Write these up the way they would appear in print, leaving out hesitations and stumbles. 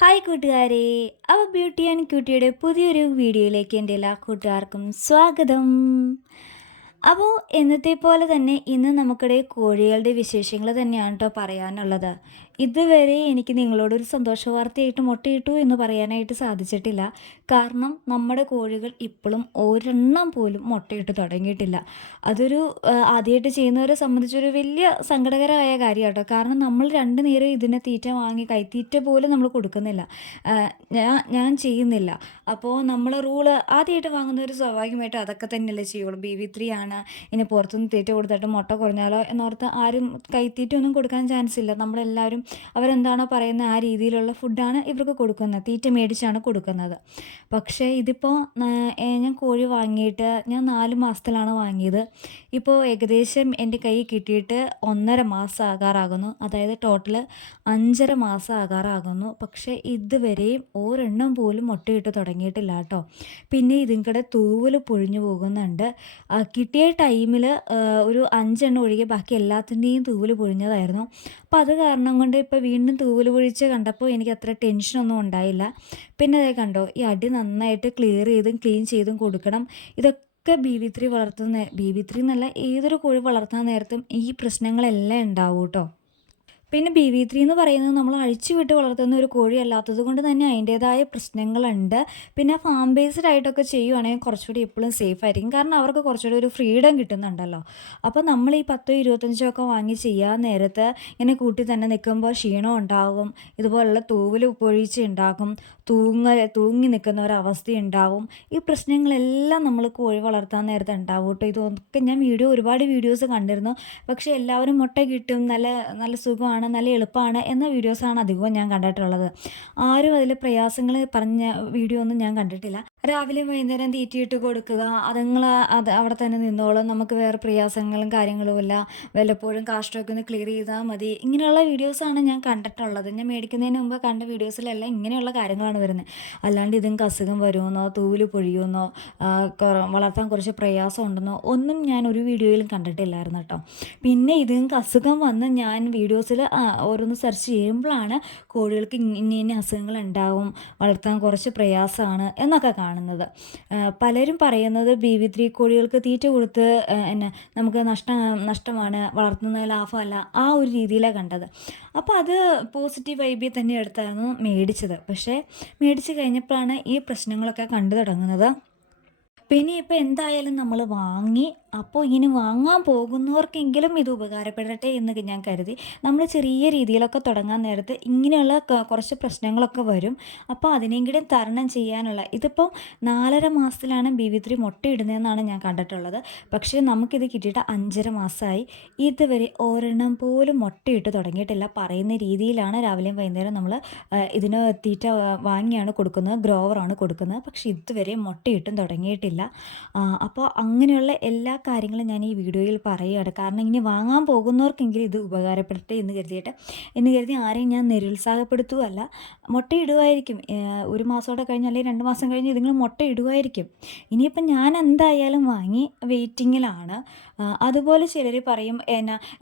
Hi കൂട്ടുകാരെ. അപ്പോൾ beauty and ക്യൂട്ടിയുടെ പുതിയൊരു വീഡിയോയിലേക്ക് എൻ്റെ എല്ലാ കൂട്ടുകാർക്കും സ്വാഗതം. അപ്പോൾ എന്നത്തെ പോലെ തന്നെ ഇന്ന് നമുക്കിടെ കോഴികളുടെ വിശേഷങ്ങൾ തന്നെയാണ് കേട്ടോ പറയാനുള്ളത്. ഇതുവരെ എനിക്ക് നിങ്ങളോടൊരു സന്തോഷ വാർത്തയായിട്ട് മുട്ടയിട്ടു എന്ന് പറയാനായിട്ട് സാധിച്ചിട്ടില്ല. കാരണം നമ്മുടെ കോഴികൾ ഇപ്പോഴും ഒരെണ്ണം പോലും മുട്ടയിട്ട് തുടങ്ങിയിട്ടില്ല. അതൊരു ആദ്യമായിട്ട് ചെയ്യുന്നവരെ സംബന്ധിച്ചൊരു വലിയ സങ്കടകരമായ കാര്യം കേട്ടോ. കാരണം നമ്മൾ രണ്ടു നേരം ഇതിനെ തീറ്റ വാങ്ങി കൈത്തീറ്റ പോലും നമ്മൾ കൊടുക്കുന്നില്ല. ഞാൻ ചെയ്യുന്നില്ല. അപ്പോൾ നമ്മൾ റൂള് ആദ്യമായിട്ട് വാങ്ങുന്നവർ സ്വാഭാവികമായിട്ടും അതൊക്കെ തന്നെയല്ലേ ചെയ്യുള്ളൂ. BV3 ആണ്, ഇനി പുറത്തുനിന്ന് തീറ്റ കൊടുത്തിട്ട് മുട്ട കുറഞ്ഞാലോ എന്നോർത്ത് ആരും കൈത്തീറ്റ ഒന്നും കൊടുക്കാൻ ചാൻസ് ഇല്ല. നമ്മളെല്ലാവരും അവരെന്താണോ പറയുന്നത് ആ രീതിയിലുള്ള ഫുഡാണ് ഇവർക്ക് കൊടുക്കുന്നത്, തീറ്റ മേടിച്ചാണ് കൊടുക്കുന്നത്. പക്ഷേ ഇതിപ്പോൾ ഞാൻ കോഴി വാങ്ങിയിട്ട് ഞാൻ 4 മാസത്തിലാണ് വാങ്ങിയത്. ഇപ്പോൾ ഏകദേശം എൻ്റെ കയ്യിൽ കിട്ടിയിട്ട് 1.5 മാസം ആകാറാകുന്നു. അതായത് ടോട്ടൽ 5.5 മാസം ആകാറാകുന്നു. പക്ഷേ ഇതുവരെയും ഒരെണ്ണം പോലും മുട്ടയിട്ട് തുടങ്ങിയിട്ടില്ല കേട്ടോ. പിന്നെ ഇതിങ്ങടെ തൂവൽ പൊഴിഞ്ഞു പോകുന്നുണ്ട്. കിട്ടിയ ടൈമിൽ ഒരു 5 എണ്ണം ഒഴികെ ബാക്കി എല്ലാത്തിൻ്റെയും തൂവൽ പൊഴിഞ്ഞതായിരുന്നു. അപ്പോൾ അത് കാരണം കൊണ്ട് ഇപ്പോൾ വീണ്ടും തൂവൽ പൊഴിച്ച് കണ്ടപ്പോൾ എനിക്ക് അത്ര ടെൻഷനൊന്നും ഉണ്ടായില്ല. പിന്നെ അതേ കണ്ടോ, ഈ അടി നന്നായിട്ട് ക്ലീൻ ചെയ്തും കൊടുക്കണം. ഇതൊക്കെ BV3 വളർത്തുന്ന, BV3 എന്നല്ല, ഏതൊരു കോഴി വളർത്താൻ നേരത്തും ഈ പ്രശ്നങ്ങളെല്ലാം ഉണ്ടാവും കേട്ടോ. പിന്നെ BV3 എന്ന് പറയുന്നത് നമ്മൾ അഴിച്ചു വിട്ട് വളർത്തുന്ന ഒരു കോഴി അല്ലാത്തത് കൊണ്ട് തന്നെ അതിൻ്റേതായ പ്രശ്നങ്ങളുണ്ട്. പിന്നെ ഫാം ബേസ്ഡ് ആയിട്ടൊക്കെ ചെയ്യുവാണെങ്കിൽ കുറച്ചുകൂടി എപ്പോഴും സേഫ് ആയിരിക്കും. കാരണം അവർക്ക് കുറച്ചുകൂടി ഒരു ഫ്രീഡം കിട്ടുന്നുണ്ടല്ലോ. അപ്പോൾ നമ്മൾ ഈ 10 25 ഒക്കെ വാങ്ങി ചെയ്യാൻ നേരത്ത് ഇങ്ങനെ കൂട്ടി തന്നെ നിൽക്കുമ്പോൾ ക്ഷീണം ഉണ്ടാകും, ഇതുപോലുള്ള തൂവൽ പൊഴിച്ച് ഉണ്ടാകും, തൂങ്ങി നിൽക്കുന്ന ഒരവസ്ഥ ഉണ്ടാവും. ഈ പ്രശ്നങ്ങളെല്ലാം നമ്മൾ കോഴി വളർത്താൻ നേരത്തെ ഉണ്ടാവും കേട്ടോ. ഇതൊക്കെ ഞാൻ ഒരുപാട് വീഡിയോസ് കണ്ടിരുന്നു. പക്ഷേ എല്ലാവരും മുട്ട കിട്ടും, നല്ല നല്ല സുഖമാണ്, നല്ല എളുപ്പമാണ് എന്ന വീഡിയോസാണ് അധികവും ഞാൻ കണ്ടിട്ടുള്ളത്. ആരും അതിൽ പ്രയാസങ്ങൾ പറഞ്ഞ വീഡിയോ ഒന്നും ഞാൻ കണ്ടിട്ടില്ല. രാവിലെയും വൈകുന്നേരം തീറ്റിയിട്ട് കൊടുക്കുക, അത് അവിടെ തന്നെ നിന്നോളും, നമുക്ക് വേറെ പ്രയാസങ്ങളും കാര്യങ്ങളുമില്ല, വല്ലപ്പോഴും കാഷ്ടമൊക്കെ ഒന്ന് ക്ലിയർ ചെയ്താൽ മതി, ഇങ്ങനെയുള്ള വീഡിയോസാണ് ഞാൻ കണ്ടിട്ടുള്ളത്. ഞാൻ മേടിക്കുന്നതിന് മുമ്പ് കണ്ട വീഡിയോസിലെല്ലാം ഇങ്ങനെയുള്ള കാര്യങ്ങളാണ് വരുന്നത്. അല്ലാണ്ട് ഇതുങ്ങൾക്ക് അസുഖം വരുമെന്നോ തൂല് പൊഴിയുമെന്നോ വളർത്താൻ കുറച്ച് പ്രയാസം ഉണ്ടെന്നോ ഒന്നും ഞാൻ ഒരു വീഡിയോയിലും കണ്ടിട്ടില്ലായിരുന്നു കേട്ടോ. പിന്നെ ഇതുങ്ങൾക്ക് അസുഖം വന്ന് ഞാൻ വീഡിയോസിൽ ഓരോന്ന് സെർച്ച് ചെയ്യുമ്പോഴാണ് കോഴികൾക്ക് ഇന്ന അസുഖങ്ങൾ ഉണ്ടാവും, വളർത്താൻ കുറച്ച് പ്രയാസമാണ് എന്നൊക്കെ കാണുന്നത്. പലരും പറയുന്നത് BV3 കോഴികൾക്ക് തീറ്റ കൊടുത്ത് നമുക്ക് നഷ്ടമാണ്, വളർത്തുന്നത് ലാഭമല്ല, ആ ഒരു രീതിയിലാണ് കണ്ടത്. അപ്പോൾ അത് പോസിറ്റീവ് വൈബിൽ തന്നെ എടുത്തായിരുന്നു മേടിച്ചത്. പക്ഷേ മേടിച്ച് കഴിഞ്ഞപ്പോഴാണ് ഈ പ്രശ്നങ്ങളൊക്കെ കണ്ടു തുടങ്ങുന്നത്. പിന്നെ ഇപ്പോൾ എന്തായാലും നമ്മൾ വാങ്ങി, അപ്പോൾ ഇനി വാങ്ങാൻ പോകുന്നവർക്കെങ്കിലും ഇത് ഉപകാരപ്പെടട്ടെ എന്ന് ഞാൻ കരുതി. നമ്മൾ ചെറിയ രീതിയിലൊക്കെ തുടങ്ങാൻ നേരത്ത് ഇങ്ങനെയുള്ള കുറച്ച് പ്രശ്നങ്ങളൊക്കെ വരും. അപ്പോൾ അതിനെങ്കിലും തരണം ചെയ്യാനുള്ള, ഇതിപ്പോൾ 4.5 മാസത്തിലാണ് BV3 മുട്ടയിടുന്നതെന്നാണ് ഞാൻ കണ്ടിട്ടുള്ളത്. പക്ഷേ നമുക്കിത് കിട്ടിയിട്ട് 5.5 മാസമായി. ഇതുവരെ ഒരെണ്ണം പോലും മുട്ടയിട്ട് തുടങ്ങിയിട്ടില്ല. പറയുന്ന രീതിയിലാണ് രാവിലെയും വൈകുന്നേരം നമ്മൾ ഇതിന് തീറ്റ വാങ്ങിയാണ് കൊടുക്കുന്നത്, ഗ്രോവറാണ് കൊടുക്കുന്നത്. പക്ഷേ ഇതുവരെ മുട്ടയിട്ടും തുടങ്ങിയിട്ടില്ല. അപ്പോൾ അങ്ങനെയുള്ള എല്ലാ കാര്യങ്ങളും ഞാൻ ഈ വീഡിയോയിൽ പറയുകയാണ്. കാരണം ഇനി വാങ്ങാൻ പോകുന്നവർക്കെങ്കിലും ഇത് ഉപകാരപ്പെടട്ടെ എന്ന് കരുതി ആരെയും ഞാൻ നിരുത്സാഹപ്പെടുത്തുകയല്ല. മുട്ട ഇടുമായിരിക്കും, 1 മാസമോടെ കഴിഞ്ഞ് അല്ലെങ്കിൽ 2 മാസം കഴിഞ്ഞ് ഇതുങ്ങൾ മുട്ട ഇടുമായിരിക്കും. ഇനിയിപ്പം ഞാൻ എന്തായാലും വാങ്ങി വെയിറ്റിങ്ങിലാണ്. അതുപോലെ ചിലർ പറയും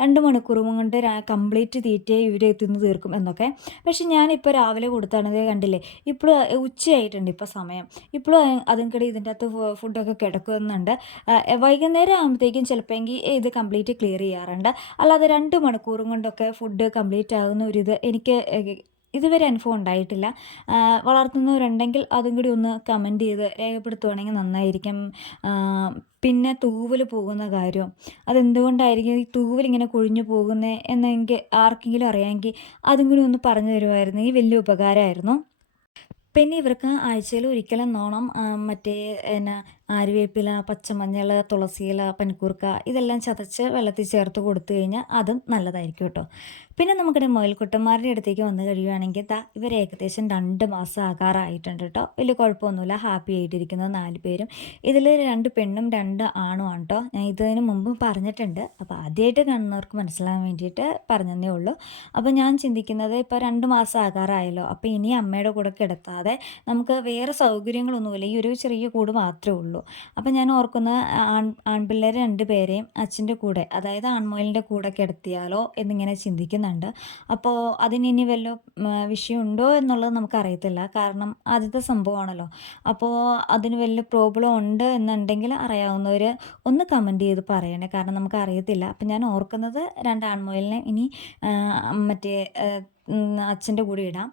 2 മണിക്കൂർ കൊണ്ട് കംപ്ലീറ്റ് തീറ്റയെ ഇവർ തിന്ന് തീർക്കും എന്നൊക്കെ. പക്ഷെ ഞാനിപ്പോൾ രാവിലെ കൊടുത്താണത് കണ്ടില്ലേ, ഇപ്പോഴും ഉച്ചയായിട്ടുണ്ട് ഇപ്പോൾ സമയം. ഇപ്പോഴും അതും ഇതിൻ്റെ അകത്ത് ഫുഡൊക്കെ കിടക്കുന്നുണ്ട്. വൈകുന്നേരം ആകുമ്പോഴത്തേക്കും ചിലപ്പോൾ ഇത് കംപ്ലീറ്റ് ക്ലിയർ ചെയ്യാറുണ്ട്. അല്ലാതെ 2 മണിക്കൂറും കൊണ്ടൊക്കെ ഫുഡ് കംപ്ലീറ്റ് ആകുന്ന ഒരിത് എനിക്ക് ഇതുവരെ അനുഭവം ഉണ്ടായിട്ടില്ല. വളർത്തുന്നവരുണ്ടെങ്കിൽ അതും കൂടി ഒന്ന് കമൻറ്റ് ചെയ്ത് രേഖപ്പെടുത്തുവാണെങ്കിൽ നന്നായിരിക്കും. പിന്നെ തൂവൽ പോകുന്ന കാര്യം, അതെന്തുകൊണ്ടായിരിക്കും ഈ തൂവലിങ്ങനെ കൊഴിഞ്ഞു പോകുന്നത് എന്നെങ്കിൽ ആർക്കെങ്കിലും അറിയാമെങ്കിൽ അതും കൂടി ഒന്ന് പറഞ്ഞു തരുമായിരുന്നെങ്കിൽ വലിയ ഉപകാരമായിരുന്നു. പിന്നെ ഇവർക്ക് ആഴ്ചയിൽ ഒരിക്കലും നോണം മറ്റേ ആര്യവേപ്പില, പച്ചമഞ്ഞൾ, തുളസിയില, പനിക്കൂർക്ക ഇതെല്ലാം ചതച്ച് വെള്ളത്തിൽ ചേർത്ത് കൊടുത്തു കഴിഞ്ഞാൽ അതും നല്ലതായിരിക്കും കേട്ടോ. പിന്നെ നമുക്കിടെ മുയൽക്കുട്ടന്മാരുടെ അടുത്തേക്ക് വന്നു കഴിയുകയാണെങ്കിൽ ഇവർ ഏകദേശം 2 മാസം ആകാറായിട്ടുണ്ട് കേട്ടോ. വലിയ കുഴപ്പമൊന്നുമില്ല, ഹാപ്പി ആയിട്ടിരിക്കുന്നത് 4 പേരും. ഇതിൽ 2 പെണ്ണും 2 ആണും ആണ് കേട്ടോ. ഞാൻ ഇതിന് മുമ്പും പറഞ്ഞിട്ടുണ്ട്. അപ്പോൾ ആദ്യമായിട്ട് കാണുന്നവർക്ക് മനസ്സിലാകാൻ വേണ്ടിയിട്ട് പറഞ്ഞതേ ഉള്ളൂ. അപ്പോൾ ഞാൻ ചിന്തിക്കുന്നത് ഇപ്പോൾ 2 മാസം ആകാറായല്ലോ, അപ്പോൾ ഇനി അമ്മയുടെ കൂടെ കിടത്താതെ നമുക്ക് വേറെ സൗകര്യങ്ങളൊന്നുമില്ല, ഈ ഒരു ചെറിയ കൂട് മാത്രമേ ഉള്ളൂ. അപ്പം ഞാൻ ഓർക്കുന്ന ആൺപിള്ളേരെ 2 പേരെയും അച്ഛൻ്റെ കൂടെ, അതായത് ആൺമുയലിൻ്റെ കൂടെ കിടത്തിയാലോ എന്നിങ്ങനെ ചിന്തിക്കുന്നുണ്ട്. പറയുന്നുണ്ട്. അപ്പോൾ അതിനിനി വല്ല വിഷയമുണ്ടോ എന്നുള്ളത് നമുക്കറിയത്തില്ല. കാരണം ആദ്യത്തെ സംഭവമാണല്ലോ. അപ്പോൾ അതിന് വല്ല പ്രോബ്ലം ഉണ്ട് എന്നുണ്ടെങ്കിൽ അറിയാവുന്നവർ ഒന്ന് കമൻറ്റ് ചെയ്ത് പറയണേ. കാരണം നമുക്കറിയത്തില്ല. അപ്പം ഞാൻ ഓർക്കുന്നത് 2 ആൺമുയലിനെ ഇനി മറ്റേ അച്ഛൻ്റെ കൂടെ ഇടാം.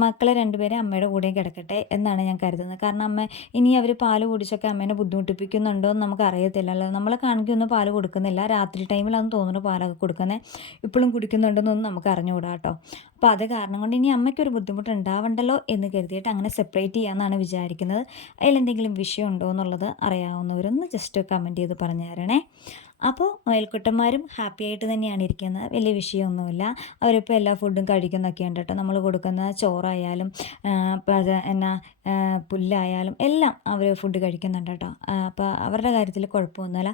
മക്കളെ 2 പേരെ അമ്മയുടെ കൂടെയും കിടക്കട്ടെ എന്നാണ് ഞാൻ കരുതുന്നത്. കാരണം ഇനി അവർ പാല് കുടിച്ചൊക്കെ അമ്മേനെ ബുദ്ധിമുട്ടിപ്പിക്കുന്നുണ്ടോ എന്ന് നമുക്കറിയത്തില്ലല്ലോ. നമ്മളെ കാണിക്കൊന്നും പാല് കൊടുക്കുന്നില്ല. രാത്രി ടൈമിലാണെന്ന് തോന്നുന്നു പാലൊക്കെ കൊടുക്കുന്നത്. ഇപ്പോഴും കുടിക്കുന്നുണ്ടെന്നൊന്നും നമുക്ക് അറിഞ്ഞുകൂടാ കേട്ടോ. അപ്പോൾ അത് കാരണം കൊണ്ട് ഇനി അമ്മയ്ക്കൊരു ബുദ്ധിമുട്ടുണ്ടാവണ്ടല്ലോ എന്ന് കരുതിയിട്ട് അങ്ങനെ സെപ്പറേറ്റ് ചെയ്യാമെന്നാണ് വിചാരിക്കുന്നത്. അതിലെന്തെങ്കിലും വിഷയമുണ്ടോ എന്നുള്ളത് അറിയാവുന്നവരൊന്ന് ജസ്റ്റ് കമൻറ്റ് ചെയ്ത് പറഞ്ഞു തരണേ. അപ്പോൾ മുയൽക്കുട്ടന്മാരും ഹാപ്പി ആയിട്ട് തന്നെയാണ് ഇരിക്കുന്നത്. വലിയ വിഷയമൊന്നുമില്ല. അവരിപ്പോൾ എല്ലാ ഫുഡും കഴിക്കുന്നൊക്കെ ഉണ്ട് കേട്ടോ. നമ്മൾ കൊടുക്കുന്ന ചോറായാലും പുല്ലായാലും എല്ലാം അവർ ഫുഡ് കഴിക്കുന്നുണ്ട് കേട്ടോ. അപ്പോൾ അവരുടെ കാര്യത്തിൽ കുഴപ്പമൊന്നുമില്ല.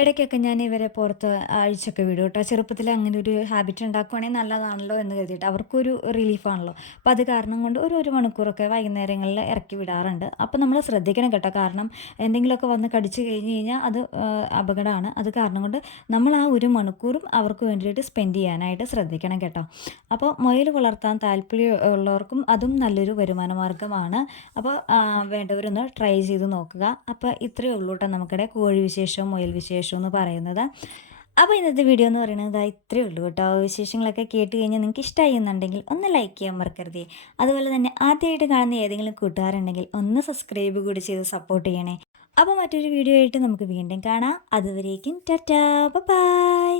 ഇടയ്ക്കൊക്കെ ഞാൻ ഇവരെ പുറത്ത് അഴിച്ചൊക്കെ വിടും കേട്ടോ. ചെറുപ്പത്തിൽ അങ്ങനെ ഒരു ഹാബിറ്റ് ഉണ്ടാക്കുവാണെങ്കിൽ നല്ലതാണല്ലോ എന്ന് കരുതിയിട്ട് അവർക്കൊരു റിലീഫാണല്ലോ. അപ്പോൾ അത് കാരണം കൊണ്ട് ഒരു മണിക്കൂറൊക്കെ വൈകുന്നേരങ്ങളിൽ ഇറക്കി വിടാറുണ്ട്. അപ്പോൾ നമ്മൾ ശ്രദ്ധിക്കണം കേട്ടോ. കാരണം എന്തെങ്കിലുമൊക്കെ വന്ന് കടിച്ചു കഴിഞ്ഞ് കഴിഞ്ഞാൽ അത് അപകടമാണ്. അത് കാരണം കൊണ്ട് നമ്മൾ ആ 1 മണിക്കൂറും അവർക്ക് വേണ്ടിയിട്ട് സ്പെൻഡ് ചെയ്യാനായിട്ട് ശ്രദ്ധിക്കണം കേട്ടോ. അപ്പോൾ മുയൽ വളർത്താൻ താല്പര്യം ഉള്ളവർക്കും അതും നല്ലൊരു വരുമാന മാർഗ്ഗമാണ്. അപ്പോൾ വേണ്ടവരൊന്ന് ട്രൈ ചെയ്ത് നോക്കുക. അപ്പോൾ ഇത്രയേ ഉള്ളൂ കേട്ടോ നമുക്കിടെ കോഴി വിശേഷവും മുയൽ വിശേഷവും എന്ന് പറയുന്നത്. അപ്പോൾ ഇന്നത്തെ വീഡിയോ എന്ന് പറയുന്നത് ഇത്രയേ ഉള്ളൂ കേട്ടോ. വിശേഷങ്ങളൊക്കെ കേട്ട് കഴിഞ്ഞാൽ നിങ്ങൾക്ക് ഇഷ്ടമായി എന്നുണ്ടെങ്കിൽ ഒന്ന് ലൈക്ക് ചെയ്യാൻ മറക്കരുതേ. അതുപോലെ തന്നെ ആദ്യമായിട്ട് കാണുന്ന ഏതെങ്കിലും കൂട്ടുകാരുണ്ടെങ്കിൽ ഒന്ന് സബ്സ്ക്രൈബ് കൂടി ചെയ്ത് സപ്പോർട്ട് ചെയ്യണേ. അപ്പോൾ മറ്റൊരു വീഡിയോ ആയിട്ട് നമുക്ക് വീണ്ടും കാണാം. അതുവരേക്കും ടാറ്റാ ബൈ.